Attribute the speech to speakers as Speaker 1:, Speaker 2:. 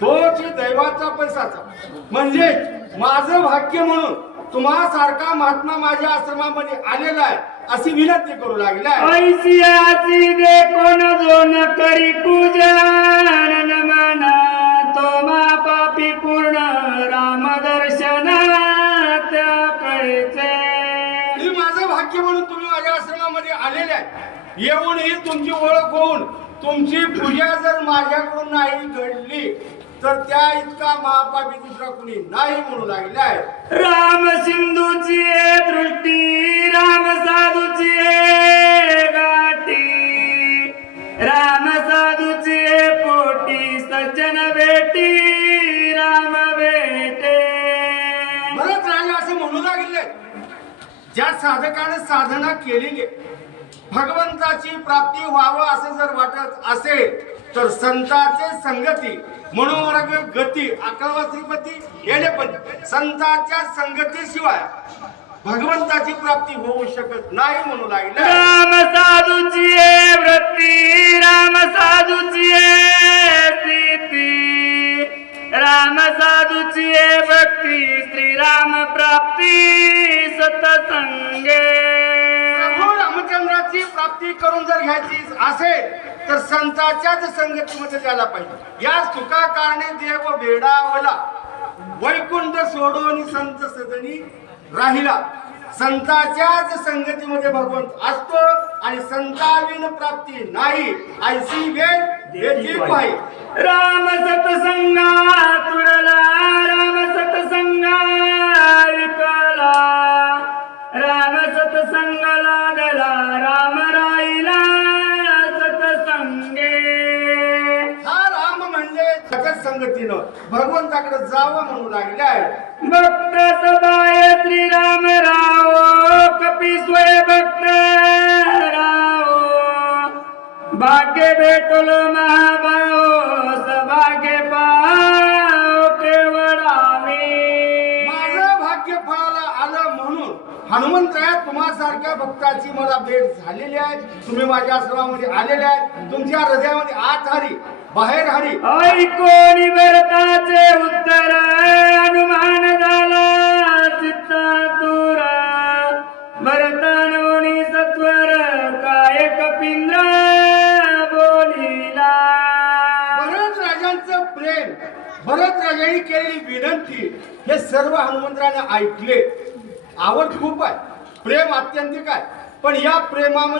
Speaker 1: तोच दैवाचा पैसाचा. म्हणजे माझं भाग्य म्हणून तुम्हा सारखा महात्मा माझ्या आश्रमामध्ये आलेला आहे अशी विनंती करू लागला
Speaker 2: ऐसियाची दे कोण जो न करी पूजन नमन तो मा पापी पूर्ण राम
Speaker 1: आणि माझं भाग्य म्हणून तुम्ही माझ्या आश्रमामध्ये आलेले आहे. येऊनही तुमची ओळख होऊन तुमची पूजा जर माझ्याकडून नाही घडली तर त्या इतका महापापी दुसरा कुणी नाही म्हणू लागला आहे
Speaker 2: राम सिंधूची दृष्टी
Speaker 1: ज्या साधकाने साधना केलेली आहे, भगवंताची प्राप्ती व्हावं असं जर वाटत असेल तर संतांचे संगती मनोमार्ग गती अकरावा श्रीपती येणे पण संतांच्या संगतीशिवाय भगवंताची प्राप्ती होऊ शकत नाही म्हणू लागले.
Speaker 2: राम साधूची वृत्ती राम साधूची आहे प्रीती राम साधूची भक्ती श्रीराम प्राप्ती सतसंगे
Speaker 1: प्रभू रामचंद्राची प्राप्ती करून जर घ्यायची असेल तर संताच्याच संगतीमध्ये जायला पाहिजे. या तुका कारणे देव वेडावला. वैकुंठ सोडून संत सदनी राहिला. संताच्याच संगतीमध्ये भगवंत असतो आणि संताविन प्राप्ती नाही ऐसी वेळ
Speaker 2: राम सतसंगा
Speaker 1: जगत संगतीनं भगवंताकडे जावं म्हणू लागले आहे
Speaker 2: भक्त सदाय श्रीराम राव कपी स्वय भक्त राव. भाग्य भेटलो महाभाव सभाग्य
Speaker 1: पा म्हणून हनुमंतराया तुम्हासारख्या भक्ताची मला भेट झालेली आहे. तुम्ही माझ्या आश्रमामध्ये आलेले आहेत. तुमच्या हृदयामध्ये आत हरी बाहेर हरी.
Speaker 2: ऐकोनी भरताचे उत्तर अनुमान झाला भरतानोनी सत्वर काय कपिंद्र बोलिला.
Speaker 1: भरत राजांचं प्रेम भरत राजांनी केलेली विनंती हे सर्व हनुमंतराने ऐकले. आवड खूप आहे. प्रेम आत्यंतिक आहे. पण या प्रेमामध्ये